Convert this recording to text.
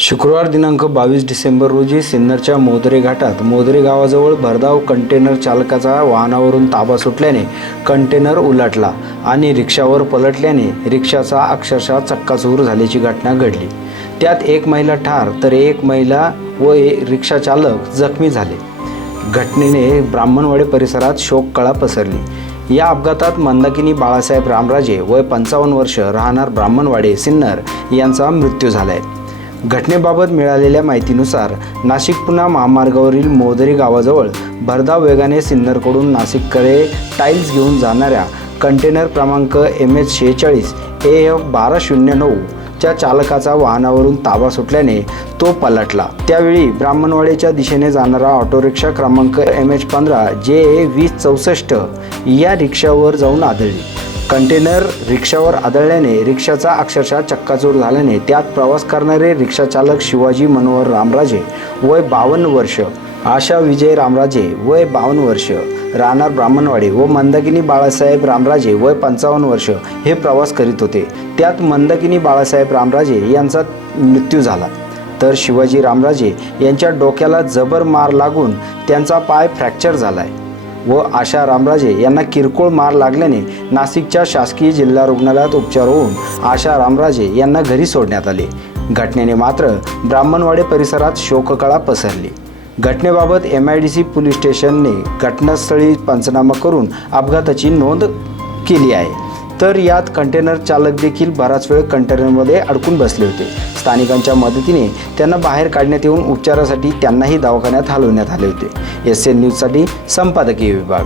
शुक्रवार दिनांक बावीस डिसेंबर रोजी सिन्नरच्या मोदरे घाटात मोदरे गावाजवळ भरधाव कंटेनर चालकाचा वाहनावरून ताबा सुटल्याने कंटेनर उलटला आणि रिक्षावर पलटल्याने रिक्षाचा अक्षरशः चक्काचूर झाल्याची घटना घडली. त्यात एक महिला ठार तर एक महिला व एक रिक्षाचालक जखमी झाले. घटनेने ब्राह्मणवाडी परिसरात शोककळा पसरली. या अपघातात मंदाकिनी बाळासाहेब रामराजे वय पंचावन्न वर्ष राहणार ब्राह्मणवाडे सिन्नर यांचा मृत्यू झाला आहे घटनेबाबत मिळालेल्या माहितीनुसार नाशिक पुणा महामार्गावरील मोदरी गावाजवळ भरधाव वेगाने सिन्नरकडून नाशिककडे टाईल्स घेऊन जाणाऱ्या कंटेनर क्रमांक एम एच शेहेचाळीस ए एफ बारा शून्य नऊ च्या चालकाचा वाहनावरून ताबा सुटल्याने तो पलटला. त्यावेळी ब्राह्मणवाडीच्या दिशेने जाणारा ऑटो रिक्षा क्रमांक एम एच पंधरा जे ए वीस चौसष्ट या रिक्षावर जाऊन आदळली. कंटेनर रिक्षावर आदळल्याने रिक्षाचा अक्षरशः चक्काचूर झाल्याने त्यात प्रवास करणारे रिक्षाचालक शिवाजी मनोहर रामराजे वय बावन्न वर्ष आशा विजय रामराजे वय बावन्न वर्ष राहणार ब्राह्मणवाडी व मंदाकिनी बाळासाहेब रामराजे वय पंचावन्न वर्ष हे प्रवास करीत होते. त्यात मंदाकिनी बाळासाहेब रामराजे यांचा मृत्यू झाला. तर शिवाजी रामराजे यांच्या डोक्याला जबर मार लागून त्यांचा पाय फ्रॅक्चर झाला आहे व आशा रामराजे यांना किरकोळ मार लागल्याने नाशिकच्या शासकीय जिल्हा रुग्णालयात उपचार होऊन आशा रामराजे यांना घरी सोडण्यात आले. घटनेने मात्र ब्राह्मणवाडे परिसरात शोककळा पसरली. घटनेबाबत M I D C police स्टेशनने घटनास्थळी पंचनामा करून अपघाताची नोंद केली आहे. तर यात कंटेनर चालक देखील बराच वेळ कंटेनरमध्ये अडकून बसले होते. स्थानिकांच्या मदतीने त्यांना बाहेर काढण्यात येऊन उपचारासाठी त्यांनाही दवाखान्यात हलवण्यात आले होते. एस एन न्यूजसाठी संपादकीय विभाग.